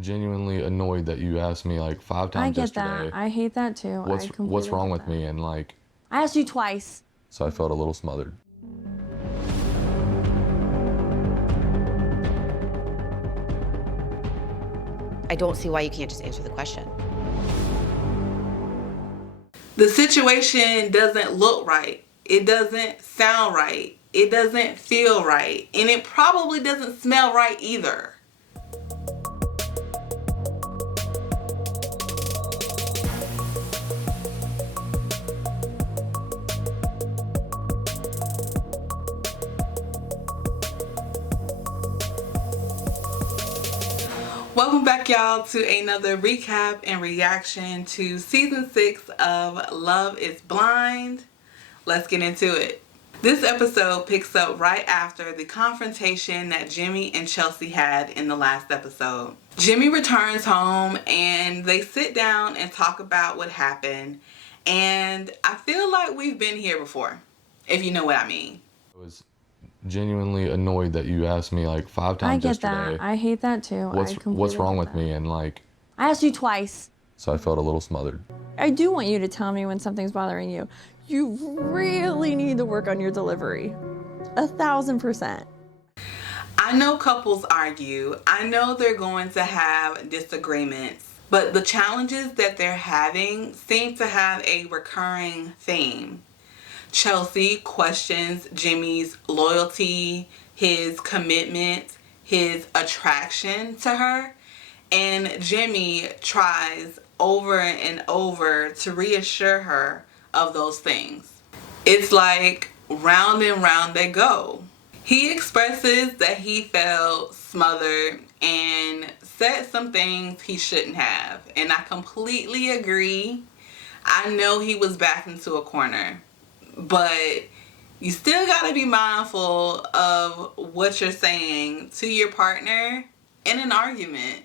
genuinely annoyed that you asked me like 5 times I get yesterday. that. I hate that too. What's wrong with me? And like, I asked you twice. so I felt a little smothered. I don't see why you can't just answer the question. The situation doesn't look right. It doesn't sound right. It doesn't feel right. And it probably doesn't smell right either. Welcome back, y'all, to another recap and reaction to season 6 of Love is Blind. Let's get into it. This episode picks up right after the confrontation that Jimmy and Chelsea had in the last episode. Jimmy returns home and they sit down and talk about what happened. And I feel like we've been here before, if you know what I mean. I was genuinely annoyed that you asked me like 5 times I get yesterday. that. I hate that too. What's wrong with me? And like, I asked you twice. so I felt a little smothered. I do want you to tell me when something's bothering you. You really need to work on your delivery. 1,000%. I know couples argue. I know they're going to have disagreements. But the challenges that they're having seem to have a recurring theme. Chelsea questions Jimmy's loyalty, his commitment, his attraction to her. And Jimmy tries over and over to reassure her of those things. It's like round and round they go. He expresses that he felt smothered and said some things he shouldn't have. And I completely agree. I know he was backed into a corner. But you still got to be mindful of what you're saying to your partner in an argument.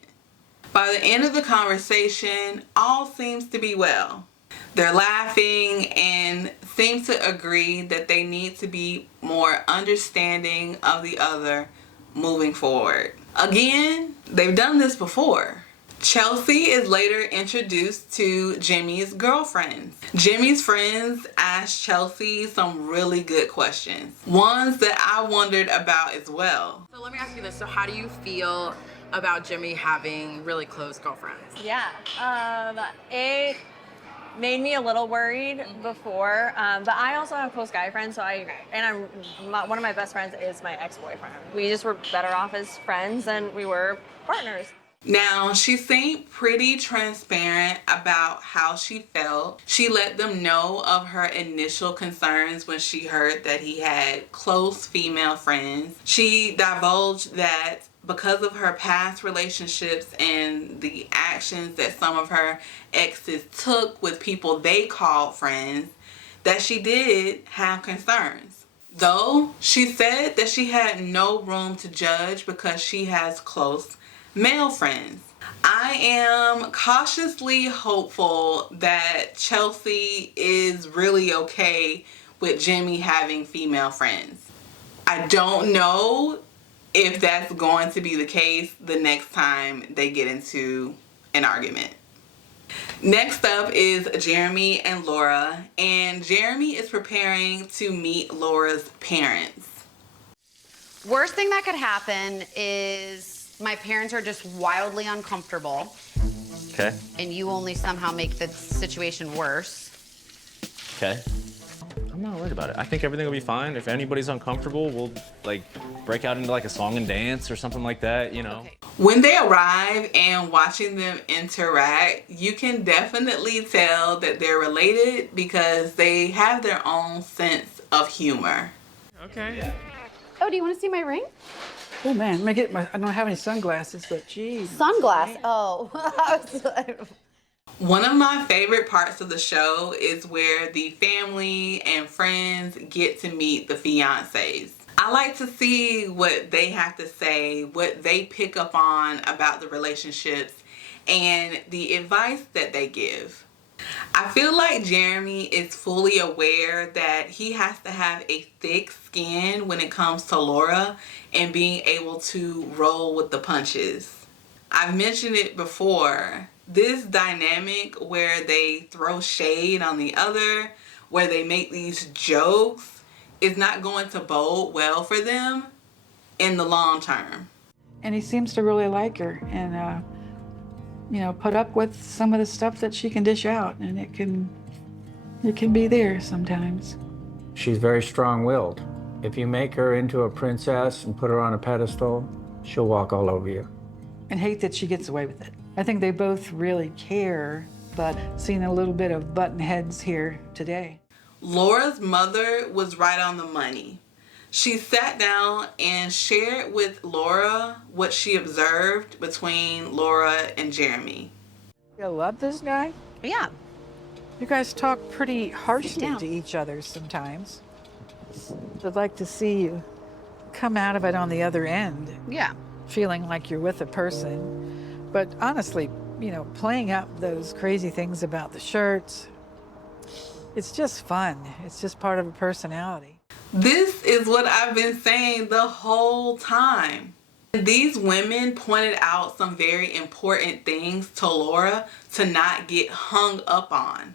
By the end of the conversation, all seems to be well. They're laughing and seem to agree that they need to be more understanding of the other moving forward. Again, they've done this before. Chelsea is later introduced to Jimmy's girlfriends. Jimmy's friends asked Chelsea some really good questions. Ones that I wondered about as well. So let me ask you this. So how do you feel about Jimmy having really close girlfriends? Yeah. It made me a little worried before, but I also have close guy friends, so one of my best friends is my ex-boyfriend. We just were better off as friends than we were partners. Now, she seemed pretty transparent about how she felt. She let them know of her initial concerns when she heard that he had close female friends. She divulged that because of her past relationships and the actions that some of her exes took with people they called friends, that she did have concerns. Though she said that she had no room to judge because she has close male friends. I am cautiously hopeful that Chelsea is really okay with Jimmy having female friends. I don't know if that's going to be the case the next time they get into an argument. Next up is Jeremy and Laura, and Jeremy is preparing to meet Laura's parents. Worst thing that could happen is my parents are just wildly uncomfortable. Okay. And you only somehow make the situation worse. Okay. I'm not worried about it. I think everything will be fine. If anybody's uncomfortable, we'll like break out into like a song and dance or something like that, you know. Okay. When they arrive and watching them interact, you can definitely tell that they're related because they have their own sense of humor. Okay. Oh, do you want to see my ring? Oh man, I don't have any sunglasses, but geez. Sunglass. Oh. One of my favorite parts of the show is where the family and friends get to meet the fiancés. I like to see what they have to say, what they pick up on about the relationships, and the advice that they give. I feel like Jeremy is fully aware that he has to have a thick skin when it comes to Laura and being able to roll with the punches. I've mentioned it before. This dynamic where they throw shade on the other, where they make these jokes, is not going to bode well for them in the long term. And he seems to really like her and, put up with some of the stuff that she can dish out, and it can be there sometimes. She's very strong-willed. If you make her into a princess and put her on a pedestal, she'll walk all over you. And hate that she gets away with it. I think they both really care, but seeing a little bit of button heads here today. Laura's mother was right on the money. She sat down and shared with Laura what she observed between Laura and Jeremy. You love this guy? Yeah. You guys talk pretty harshly to each other sometimes. I'd like to see you come out of it on the other end, Yeah. feeling like you're with a person. But honestly, playing up those crazy things about the shirts, it's just fun. It's just part of a personality. This is what I've been saying the whole time. These women pointed out some very important things to Laura to not get hung up on.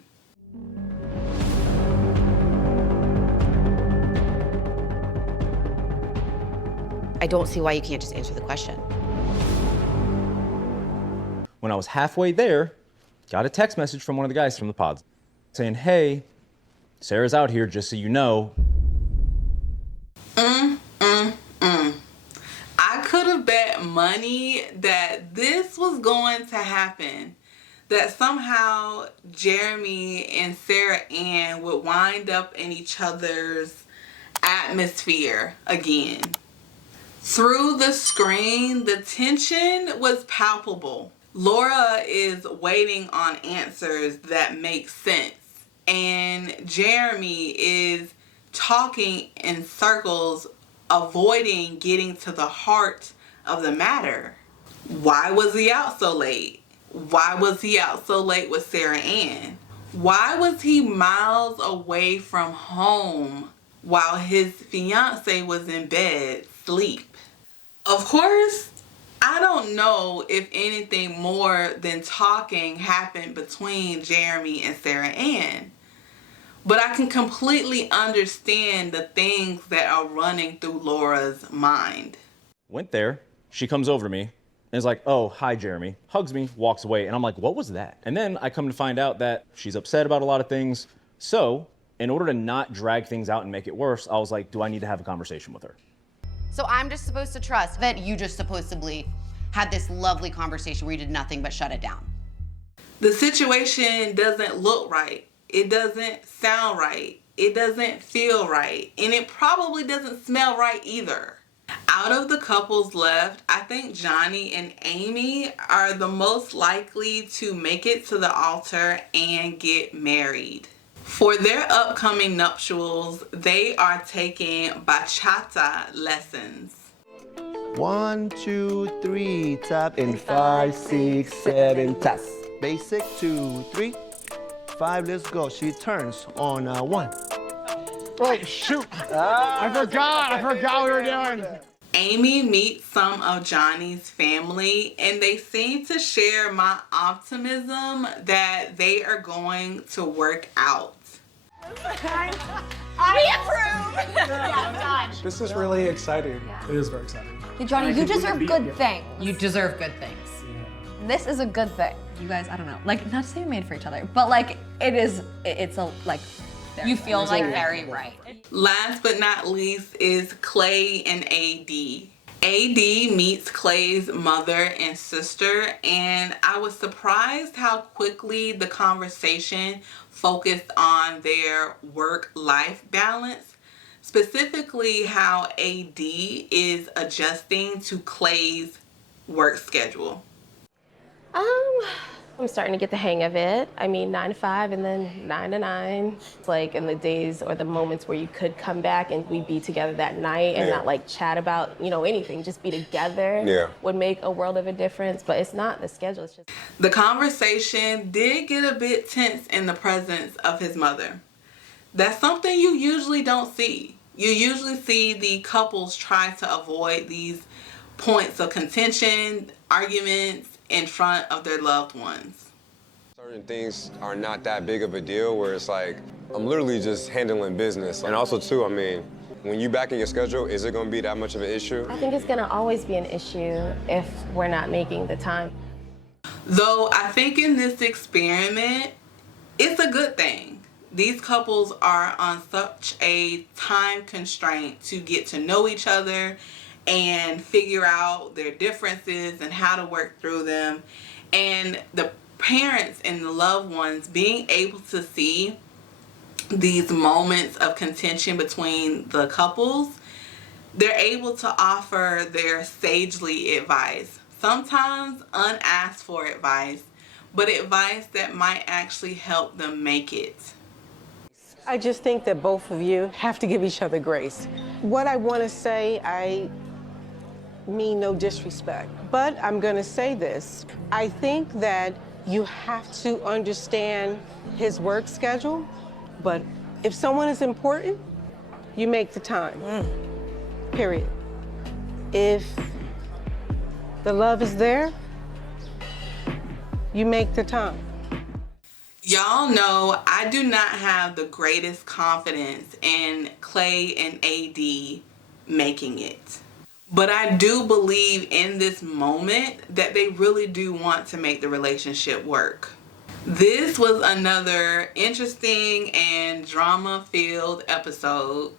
I don't see why you can't just answer the question. When I was halfway there, got a text message from one of the guys from the pods saying, hey, Sarah's out here, just so you know. I could have bet money that this was going to happen. That somehow Jeremy and Sarah Ann would wind up in each other's atmosphere again. Through the screen, the tension was palpable. Laura is waiting on answers that make sense. And Jeremy is talking in circles, avoiding getting to the heart of the matter. Why was he out so late? Why was he out so late with Sarah Ann? Why was he miles away from home while his fiance was in bed, asleep? Of course, I don't know if anything more than talking happened between Jeremy and Sarah Ann. But I can completely understand the things that are running through Laura's mind. Went there, she comes over to me and is like, oh, hi, Jeremy, hugs me, walks away. And I'm like, what was that? And then I come to find out that she's upset about a lot of things. So in order to not drag things out and make it worse, I was like, do I need to have a conversation with her? So I'm just supposed to trust that you just supposedly had this lovely conversation where you did nothing but shut it down. The situation doesn't look right. It doesn't sound right. It doesn't feel right. And it probably doesn't smell right either. Out of the couples left, I think Johnny and Amy are the most likely to make it to the altar and get married. For their upcoming nuptials, they are taking bachata lessons. 1, 2, 3, tap in 5, 6, 7, tap. Basic 2, 3, 5, let's go. She turns on 1. Oh, shoot. I forgot what we were doing. Amy meets some of Johnny's family, and they seem to share my optimism that they are going to work out. I approve. Yeah, done. This is really exciting. It is very exciting. Hey, Johnny, you deserve good things. You deserve good things. This is a good thing. You guys, I don't know, like, not to say we're made for each other, but like, it's a, like, You feel like very right. Last but not least is Clay and AD. AD meets Clay's mother and sister, and I was surprised how quickly the conversation focused on their work-life balance, specifically how AD is adjusting to Clay's work schedule. I'm starting to get the hang of it. I mean, 9 to 5 and then 9 to 9. It's like in the days or the moments where you could come back and we'd be together that night and not like chat about, anything, just be together would make a world of a difference. But it's not the schedule, it's just. The conversation did get a bit tense in the presence of his mother. That's something you usually don't see. You usually see the couples try to avoid these points of contention, arguments in front of their loved ones. Certain things are not that big of a deal where it's like, I'm literally just handling business. And also too, I mean, when you back in your schedule, is it gonna be that much of an issue? I think it's gonna always be an issue if we're not making the time. Though I think in this experiment, it's a good thing. These couples are on such a time constraint to get to know each other and figure out their differences and how to work through them. And the parents and the loved ones being able to see these moments of contention between the couples, they're able to offer their sagely advice. Sometimes unasked for advice, but advice that might actually help them make it. I just think that both of you have to give each other grace. What I want to say, I mean no disrespect, but I'm going to say this. I think that you have to understand his work schedule, but if someone is important, you make the time, period. If the love is there, you make the time. Y'all know I do not have the greatest confidence in Clay and AD making it. But I do believe in this moment that they really do want to make the relationship work. This was another interesting and drama-filled episode.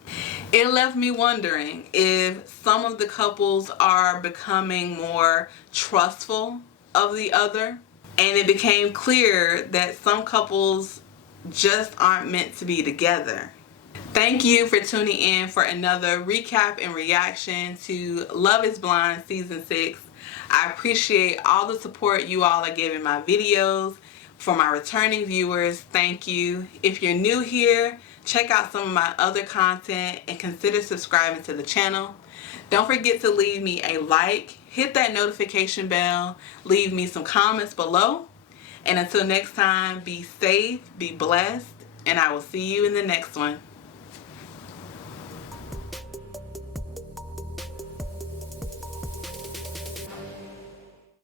It left me wondering if some of the couples are becoming more trustful of the other. And it became clear that some couples just aren't meant to be together. Thank you for tuning in for another recap and reaction to Love is Blind Season 6. I appreciate all the support you all are giving my videos. For my returning viewers, thank you. If you're new here, check out some of my other content and consider subscribing to the channel. Don't forget to leave me a like, hit that notification bell, leave me some comments below. And until next time, be safe, be blessed, and I will see you in the next one.